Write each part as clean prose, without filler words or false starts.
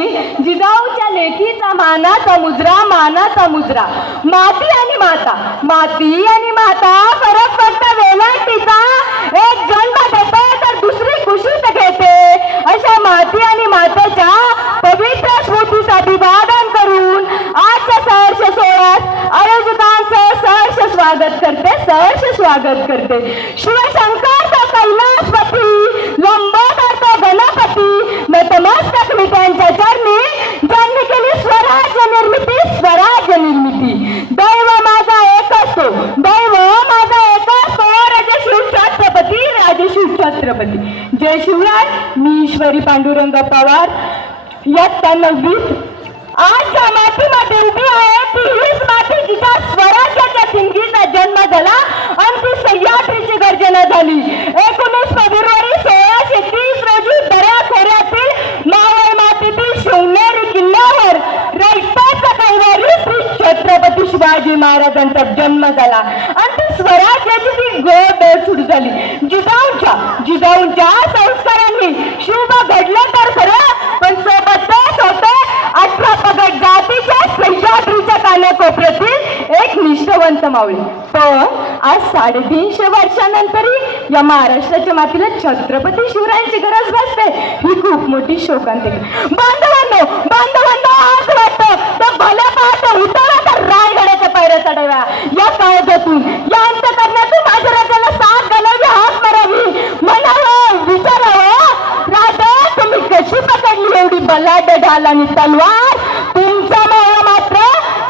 आणि जिजाऊच्या लेखीचा मानाचा मुजरा माती आणि माता फरक फक्त वेलांटीचा एक जन्म देते तर दुसरी कुशीत घेते अशा माती आणि मातेच्या पवित्र स्मृतीस अभिवादन करून आजच्या सहर्ष सोहळ्यात आयोजकांचं सहर्ष स्वागत करते शिवशंकर तो कैलासपती लंबोदर तो गणपती नतमस्तक मी त्यांच्या चरणी ज्यांनी केली स्वराज्य निर्मिती दैव माझा एकच तो राजशिव छत्रपती जय शिवराय. मी ईश्वरी पांडुरंग पवार इयत्ता 9वीत आज ज्या मातीमध्ये उभी आहे ती हीच माती जिच्या स्वराज्याच्या ठिणगीचा जन्म झाला आणि ती सह्याद्रीची गर्जना झाली. 19 फेब्रुवारी 1630 रोजी दऱ्याखोऱ्यातील मावळ मातीतील शिवनेरी किल्ल्यावर रयतेचा कैवारी श्री छत्रपती शिवाजी महाराजांचा जन्म झाला आणि ती स्वराज्याची ती गोड सुरू झाली. जिजाऊंच्या संस्कारांनी शिव घडले तर खरं पण सोबत तेच होते 18 पगड जातीच्या सह्याद्रीच्या कानाकोपऱ्यातील एक निष्ठावंत माऊली. पण आज 350 वर्षानंतरही या महाराष्ट्राच्या मातीला छत्रपती शिवरायांची गरज भासते ही खूप मोठी शोकांतिका. बांधवांनो आज वाटतं तर भल्या पाहता उतारा तर रायगडाच्या पायऱ्या चढाव्या या काळजातून या अंतकरणातून माझ्या राजाला साथ घालावी हात मारावी म्हणावं विचारावं राजा तुम्ही कशी पकडली एवढी बलाढ्य ढाल आणि तलवार. तुमचा माया मात्र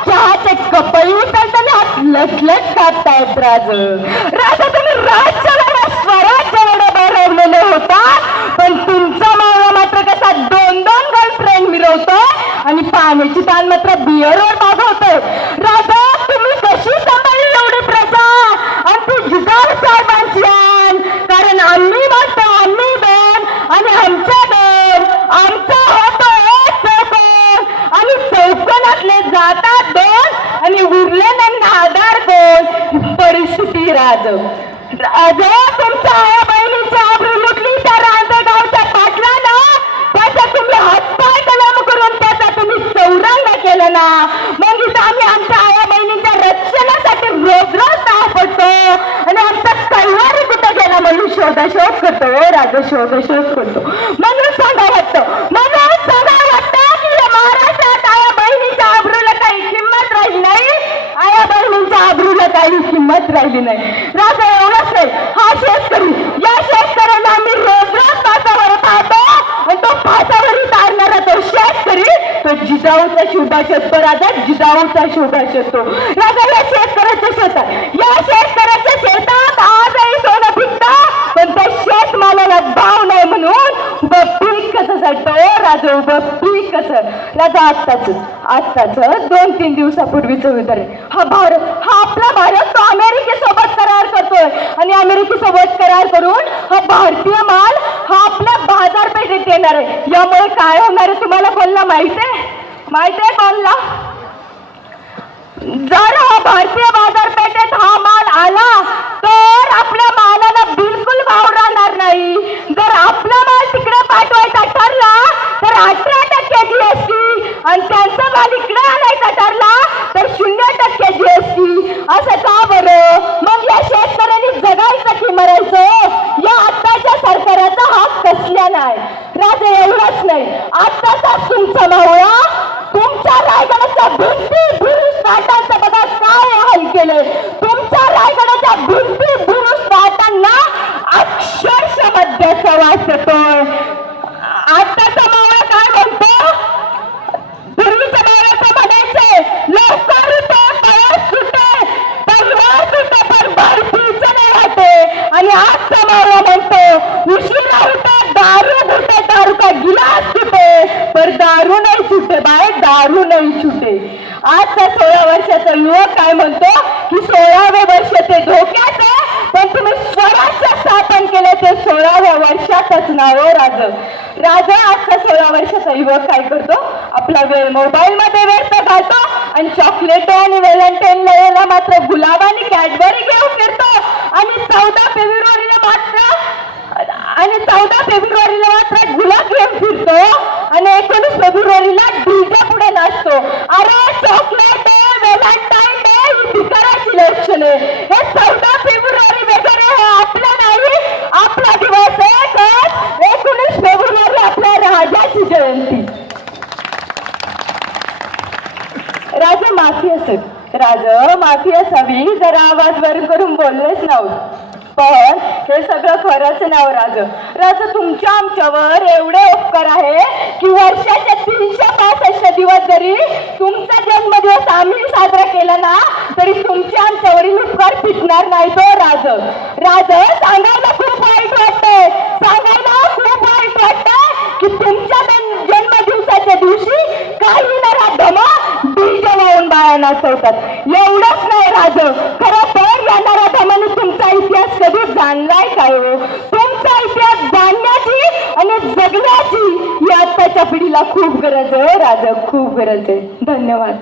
चहाचे कपही उचलताना हात लटलट कापतायत राजा तुम्ही राज्याला स्वराज्याला बरवलेले होता पण तुमचा माया मात्र कसा 2-2 गर्लफ्रेंड मिरवतो आणि पाण्याची ताण मात्र बिअरवर मागवतोय. राजा तुम्ही कशी सांभाळली एवढी प्रजा आणि ती जिजाऊ साहेबांची आण कारण आम्ही म्हणतो आम्ही 2 आणि आमच्या 2 आमचा होतो एक चौकोन आणि चौकोनातले जातात 2 आणि उरलेल्यांना आधार कोण परिस्थिती तुमच्या आया बहिणीच्या आबरू लुटली त्या रांजणगावच्या पाटलाला त्याचा तुम्ही हातपाय कलम करून त्याचा तुम्ही चौरंग केलं ना मग इथं आम्ही आमच्या आया बहिणीच्या रक्षणासाठी रोज पडतो आणि आमचा कैवारी कुठं गेला म्हणून शोध करतो राजा शोध करतो म्हणून सांगा वाटतं की या महाराष्ट्रात आया बहिणीच्या आबरूला काही किंमत राहिली नाही आया बहिणीच्या आबरूला काही किंमत राहिली नाही. राजा एवढंच नाही हा शेतकरी या शेतकऱ्यांना आम्ही रोज फासावर पाहतो आणि तो फासावरही तारणारा तो शेतकरी तो जिजाऊचा शोभा शोधतो राजा जिजाऊचा शोभा शोधतो. राजा या शेतकऱ्याच्या शेतात आजही सोनं पिकतं पण त्या शेतमालाला भाव नाही म्हणून उभं पीक कसं सडतो राजा उभं पीक कसं. राजा आत्ताच 2-3 दिवसापूर्वीच उदाहरण हा आपला भारत तो अमेरिकेसोबत करार करतोय आणि अमेरिकेसोबत करार करून हा भारतीय माल हा आपल्या बाजारपेठेत येणार आहे. यामुळे काय होणार आहे तुम्हाला कोणला माहिती आहे कोणला जर हा भारतीय बाजारपेठेत हा माल आला तर आपल्या मालाला बिलकुल भाव राहणार नाही. जर आपला माल तिकडे पाठवायचा ठरला तर 18% GST आणि त्यांचा माल इकडे आणायचा ठरला तर 0% GST. असं का बरं मग या शेतकऱ्यांनी जगायचं की मरायचं या आत्ताच्या सरकाराचा हात कसल्या नाही. राजा एवढंच नाही आत्ताचा तुमचा मावळा तुमच्या रायगडाच्या भिंती बुरुज बघा काय हाल केले. तुमच्या रायगडाच्या भिंती बुरुज फाटांना अक्षरशः मध्याचा वास येतोय. आत्ताचा मावळा काय म्हणतो पूर्वीच्या मावळ्याचं म्हणायचे लवकर सुटे तलवार सुटे पण भरतीचं नाही वाटे आणि आजचा मावळा म्हणतो उशिरा होते दारू का गिलास सुटे पर दारू नाही छुटे बाय दारू नाही छुटे. आजचा 16 वर्षाचा युवक काय म्हणतो की 16वे वर्ष ते धोक्याचे पण तुम्ही स्वराज्य स्थापन केले ते 16व्या वर्षातच नाव राजा आजचा 16 वर्षाचा युवक काय करतो आपला वेळ मोबाईल मध्ये व्यस्त घालतो आणि चॉकलेट आणि व्हॅलेंटाईन डेला मात्र गुलाब आणि कॅडबरी घेऊन फिरतो आणि 14 फेब्रुवारीला मात्र गुलाब घेऊन फिरतो आणि 19 फेब्रुवारी राजाची जयंती. राजा माफी असत, राज माफी असावी, जरा आवाज वर करून बोललेच नव्हतं. पण हे सगळं खरंच नाव राज. राज तुमच्या आमच्यावर एवढे उपकार आहे की वर्षाचे 365 दिवस जरी तुमचा जन्मदिवस आम्ही साजरा केला ना तरी तुमच्या आमच्यावरील उपकार फिटणार नाही तो राज. राज सांगायला खूप वाईट वाटतंय, सांगायला खूप वाईट वाटतंय की तुमच्या जन्मदिवसाच्या दिवशी काही नराधमा डीजे लावून बाया नाचवतात. एवढंच नाही राज, खरं तर या नराधमाने तुमचा इतिहास कधी जाणलाय काय हो? तुमचा इतिहास जाणण्याची आणि जगण्याची ही आत्ताच्या पिढीला खूप गरज आहे राज, खूप गरज आहे. धन्यवाद.